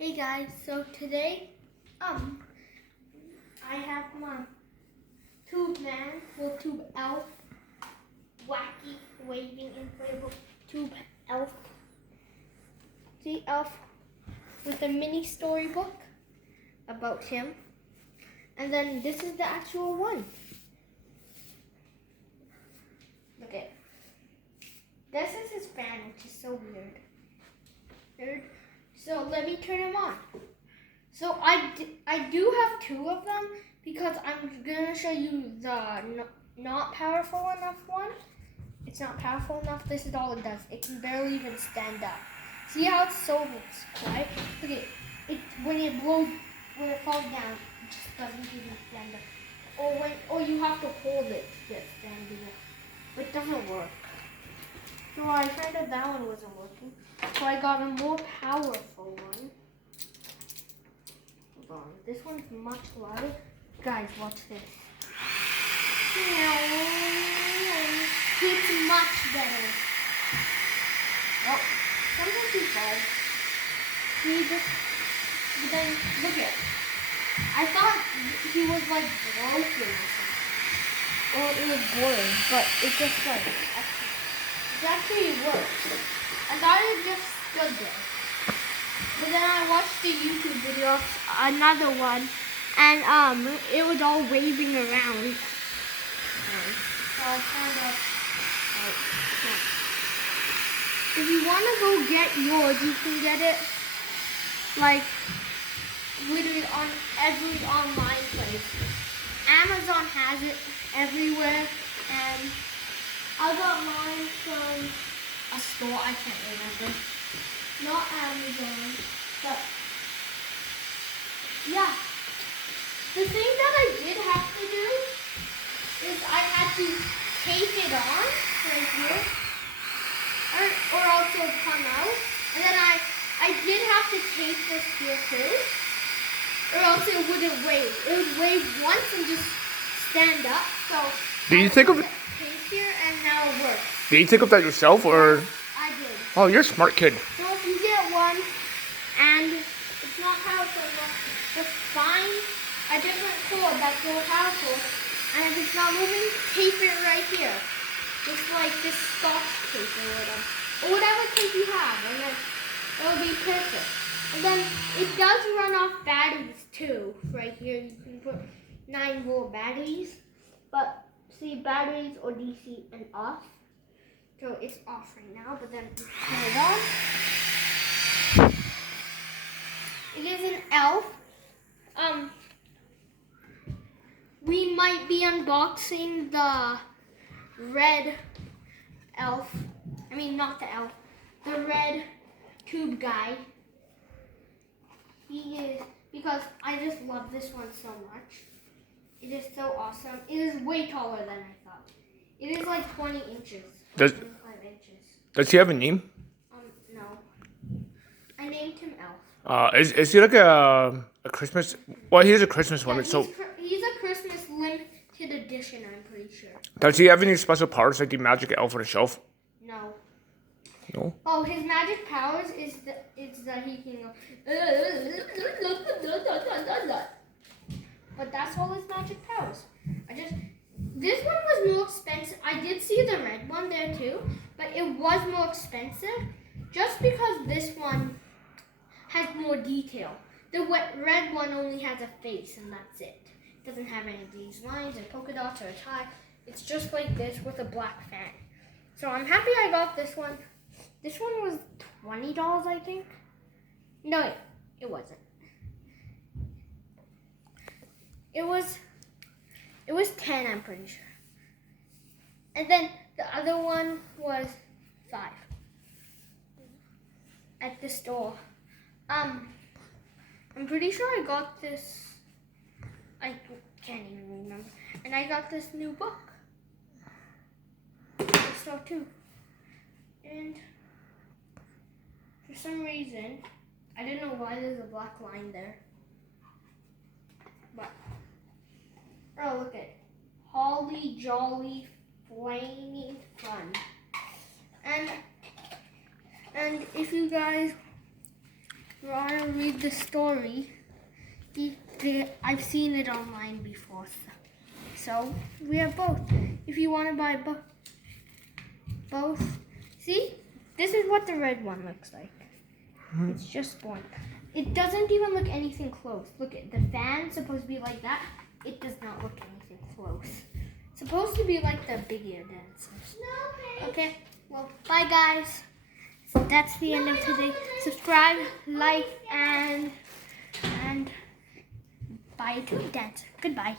Hey guys, so today, I have my Tube Man, well, Tube Elf, wacky, waving, inflatable Tube Elf. See, Elf with a mini storybook about him. And then this is the actual one. Look at it. This is his fan, which is so weird. So let me turn him on. So I do have two of them because I'm going to show you the not powerful enough one. It's not powerful enough. This is all it does. It can barely even stand up. See how it's so quiet? Look at it. When it falls down, it just doesn't even stand up. Or you have to hold it to get standing up. But it doesn't work. So I tried that one wasn't working. So I got a more powerful one. Hold on. This one's much louder. Guys, watch this. It's much better. Oh, sometimes he falls. But then, look at it. I thought he was like broken or something. Or it was boring, but it just like, it actually works. I thought it just stood there. But then I watched the YouTube video of another one, and it was all waving around. So I kind of, if you want to go get yours, you can get it like literally on every online place. Amazon has it everywhere, and I got mine from a store, I can't remember. Not Amazon, but yeah. The thing that I did have to do is I had to tape it on right here, or else it would come out. And then I did have to tape this here too, or else it wouldn't wave. It would wave once and just stand up. So Did you think of it? Tape here, and now it works. Did you think of that yourself, or? I did. Oh, you're a smart kid. So if you get one and it's not powerful enough, just find a different cord that's more powerful, and if it's not moving, tape it right here. Just like this Scotch tape or whatever tape you have, and then it'll be perfect. And then it does run off batteries too. Right here you can put 9-volt batteries, but see, batteries or DC and off. So it's off right now, but then turn it on. It is an elf. We might be unboxing the red elf. I mean, not the elf. The red tube guy. He is, because I just love this one so much. It is so awesome. It is way taller than I thought. It is like 20 inches. Does 25 inches. Does he have a name? No. I named him Elf. Is he like a Christmas? Well, he is a Christmas one. Yeah, So he's a Christmas limited edition, I'm pretty sure. does he have any special powers like the magic elf on the shelf? No. No. Oh, his magic powers is that he can go. But that's all his magic powers. This one was more expensive. I did see the red one there too, but it was more expensive just because this one has more detail. The red one only has a face and that's it. It doesn't have any of these lines or polka dots or a tie. It's just like this with a black fan. So I'm happy I got this one. This one was $20, I think. No, it wasn't. It was 10, I'm pretty sure. And then the other one was 5 at the store. I'm pretty sure I got this. I can't even remember. And I got this new book at the store too. And for some reason, I don't know why there's a black line there. But oh, look at it. Holly Jolly Flaming Fun. And if you guys want to read the story, I've seen it online before. So we have both. If you want to buy both, see? This is what the red one looks like. It's just one. It doesn't even look anything close. Look at the fan's supposed to be like that. It does not look anything close. It's supposed to be like the big ear dancers. Okay. Well, bye guys. So that's the end of today. Subscribe, like, and buy a tube dancer. Goodbye.